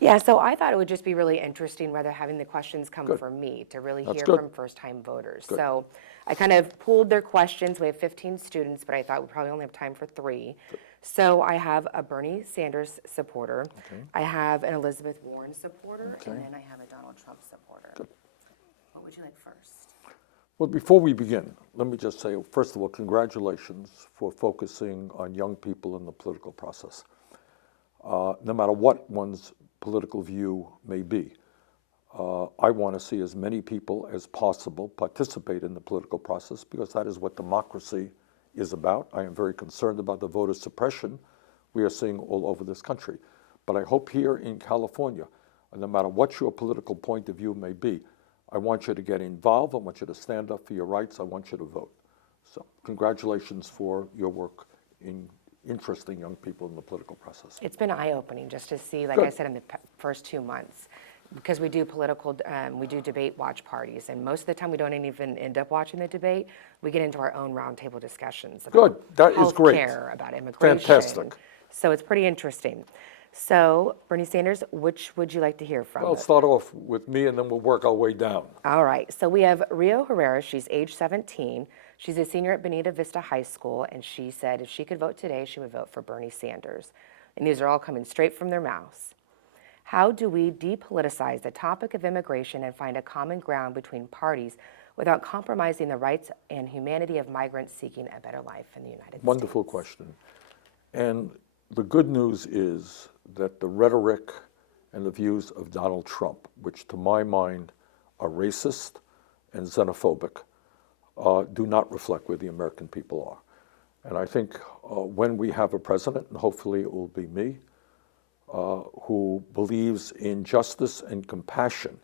Yeah, so I thought it would just be really interesting rather having the questions come Good. from me to really That's hear good. from first-time voters. Good. So I kind of pooled their questions. We have 15 students, but I thought we probably only have time for 3. So I have a Bernie Sanders supporter, Okay. I have an Elizabeth Warren supporter, Okay. and then I have a Donald Trump supporter. Good. What would you like first? Well, before we begin, let me just say, first of all, congratulations for focusing on young people in the political process. No matter what one's political view may be, I want to see as many people as possible participate in the political process because that is what democracy is about. I am very concerned about the voter suppression we are seeing all over this country. But I hope here in California, no matter what your political point of view may be, I want you to get involved. I want you to stand up for your rights. I want you to vote. So congratulations for your work in interesting young people in the political process. It's been eye-opening just to see, like Good. I said, in the first 2 months, because we do we do debate watch parties, and most of the time we don't even end up watching the debate. We get into our own roundtable discussions about Good. That is great. healthcare, about immigration. Fantastic. So it's pretty interesting. So Bernie Sanders, which would you like to hear from? Well, start off with me and then we'll work our way down. All right, so we have Rio Herrera. She's age 17. She's a senior at Bonita Vista High School, and she said if she could vote today, she would vote for Bernie Sanders. And these are all coming straight from their mouths. How do we depoliticize the topic of immigration and find a common ground between parties without compromising the rights and humanity of migrants seeking a better life in the United States? Wonderful question. And the good news is that the rhetoric and the views of Donald Trump, which to my mind are racist and xenophobic, do not reflect where the American people are. And I think when we have a president, and hopefully it will be me, who believes in justice and compassion,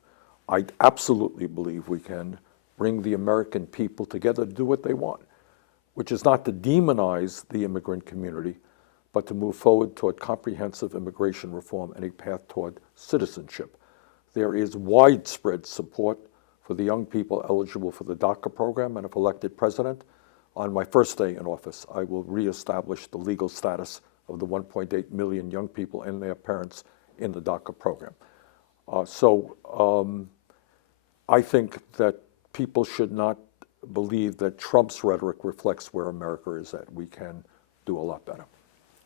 I absolutely believe we can bring the American people together to do what they want, which is not to demonize the immigrant community, but to move forward toward comprehensive immigration reform and a path toward citizenship. There is widespread support for the young people eligible for the DACA program, and if elected president, on my first day in office, I will reestablish the legal status of the 1.8 million young people and their parents in the DACA program. I think that people should not believe that Trump's rhetoric reflects where America is at. We can do a lot better.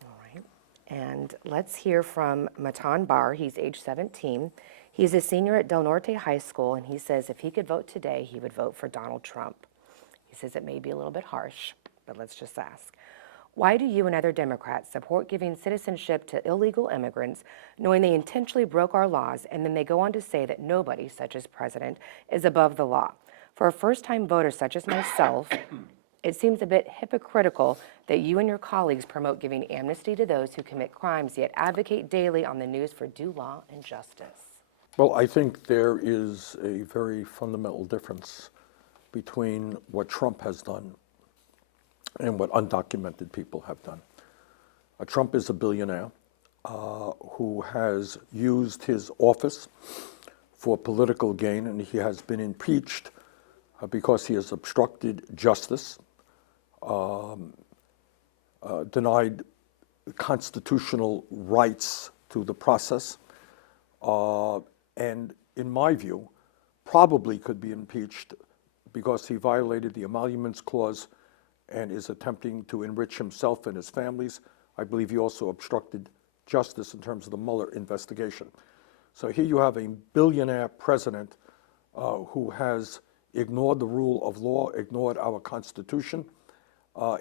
All right. And let's hear from Matan Bar. He's age 17. He's a senior at Del Norte High School, and he says if he could vote today, he would vote for Donald Trump. He says it may be a little bit harsh, but let's just ask. Why do you and other Democrats support giving citizenship to illegal immigrants, knowing they intentionally broke our laws, and then they go on to say that nobody, such as president, is above the law? For a first-time voter such as myself, it seems a bit hypocritical that you and your colleagues promote giving amnesty to those who commit crimes, yet advocate daily on the news for due law and justice. Well, I think there is a very fundamental difference between what Trump has done and what undocumented people have done. Trump is a billionaire who has used his office for political gain, and he has been impeached because he has obstructed justice, denied constitutional rights to the process, and in my view, probably could be impeached because he violated the Emoluments Clause and is attempting to enrich himself and his families. I believe he also obstructed justice in terms of the Mueller investigation. So here you have a billionaire president who has ignored the rule of law, ignored our Constitution,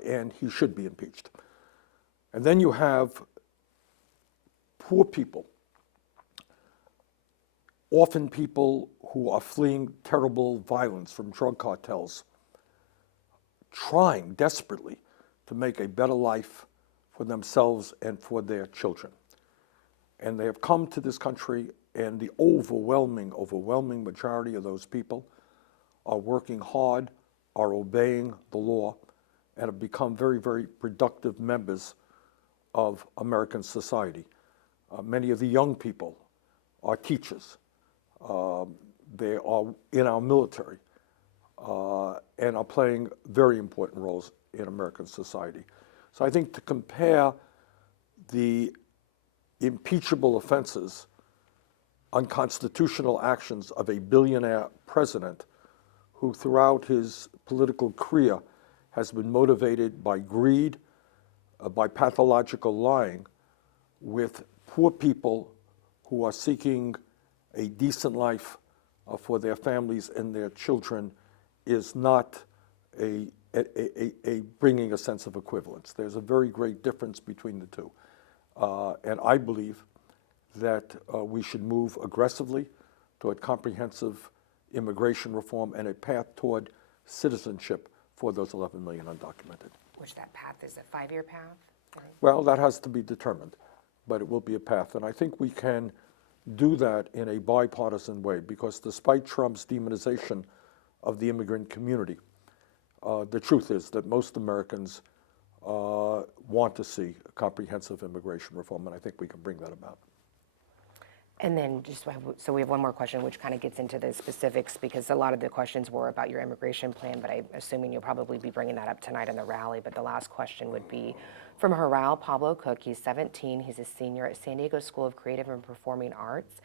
and he should be impeached. And then you have poor people, often people who are fleeing terrible violence from drug cartels, trying desperately to make a better life for themselves and for their children. And they have come to this country, and the overwhelming majority of those people are working hard, are obeying the law, and have become very, very productive members of American society. Many of the young people are teachers. They are in our military and are playing very important roles in American society. So I think to compare the impeachable offenses unconstitutional actions of a billionaire president who throughout his political career has been motivated by greed, by pathological lying, with poor people who are seeking a decent life for their families and their children is not a bringing a sense of equivalence. There's a very great difference between the two. And I believe that we should move aggressively toward comprehensive immigration reform and a path toward citizenship for those 11 million undocumented. Which that path is a 5-year path? Right? Well, that has to be determined, but it will be a path. And I think we can do that in a bipartisan way, because despite Trump's demonization of the immigrant community, the truth is that most Americans want to see comprehensive immigration reform, and I think we can bring that about. And then so we have one more question, which kind of gets into the specifics, because a lot of the questions were about your immigration plan, but I'm assuming you'll probably be bringing that up tonight in the rally. But the last question would be from Haral Pablo Cook. He's 17. He's a senior at San Diego School of Creative and Performing Arts.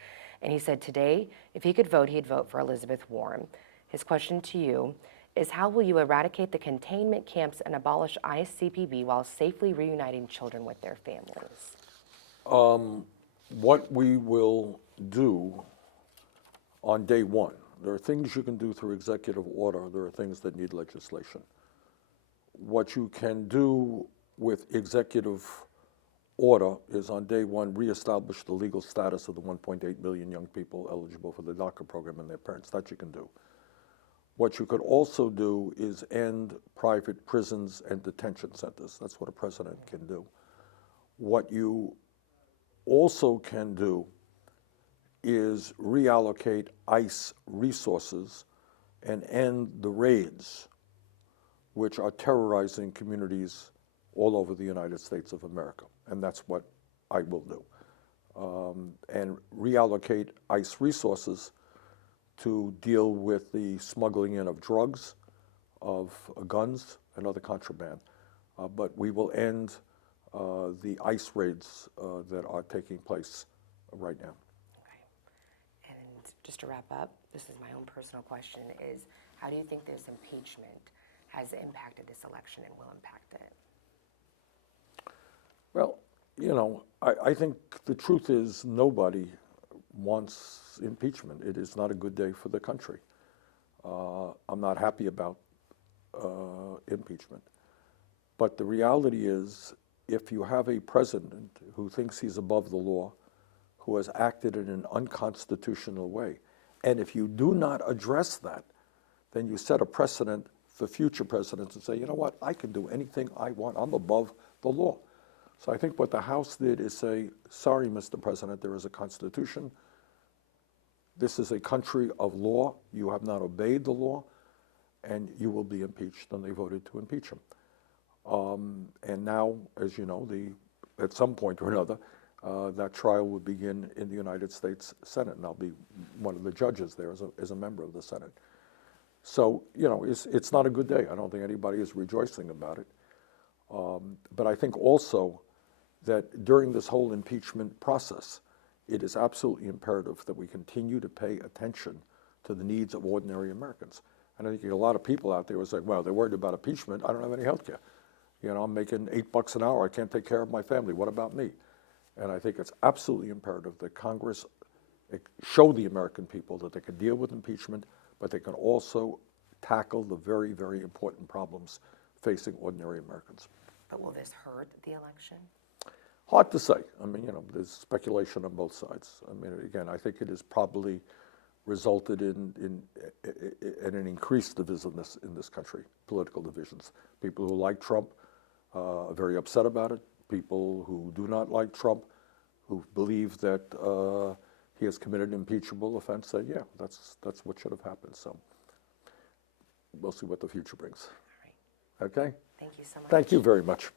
And he said today, if he could vote, he'd vote for Elizabeth Warren. His question to you is, how will you eradicate the containment camps and abolish ICE CPB while safely reuniting children with their families? What we will do on day one, there are things you can do through executive order, there are things that need legislation. What you can do with executive order is on day one reestablish the legal status of the 1.8 million young people eligible for the DACA program and their parents. That you can do. What you could also do is end private prisons and detention centers. That's what a president can do. What you also can do is reallocate ICE resources and end the raids, which are terrorizing communities all over the United States of America. And that's what I will do. And reallocate ICE resources to deal with the smuggling in of drugs, of guns, and other contraband. But we will end the ICE raids that are taking place right now. Okay. And just to wrap up, this is my own personal question, is how do you think this impeachment has impacted this election and will impact it? Well, you know, I think the truth is nobody wants impeachment. It is not a good day for the country. I'm not happy about impeachment. But the reality is, if you have a president who thinks he's above the law, who has acted in an unconstitutional way, and if you do not address that, then you set a precedent for future presidents and say, you know what, I can do anything I want. I'm above the law. So I think what the House did is say, sorry, Mr. President, there is a Constitution. This is a country of law. You have not obeyed the law, and you will be impeached. And they voted to impeach him. And now, as you know, at some point or another, that trial will begin in the United States Senate, and I'll be one of the judges there as a member of the Senate. So, you know, it's not a good day. I don't think anybody is rejoicing about it. But I think also that during this whole impeachment process, it is absolutely imperative that we continue to pay attention to the needs of ordinary Americans. And I think a lot of people out there were saying, well, they're worried about impeachment. I don't have any health care. You know, I'm making $8 an hour. I can't take care of my family. What about me? And I think it's absolutely imperative that Congress show the American people that they can deal with impeachment, but they can also tackle the very, very important problems facing ordinary Americans. But will this hurt the election? Hard to say. I mean, you know, there's speculation on both sides. I mean, again, I think it has probably resulted in an increased divisiveness in this country, political divisions. People who like Trump are very upset about it. People who do not like Trump, who believe that he has committed an impeachable offense, say, yeah, that's what should have happened. So we'll see what the future brings. All right. Okay? Thank you so much. Thank you very much.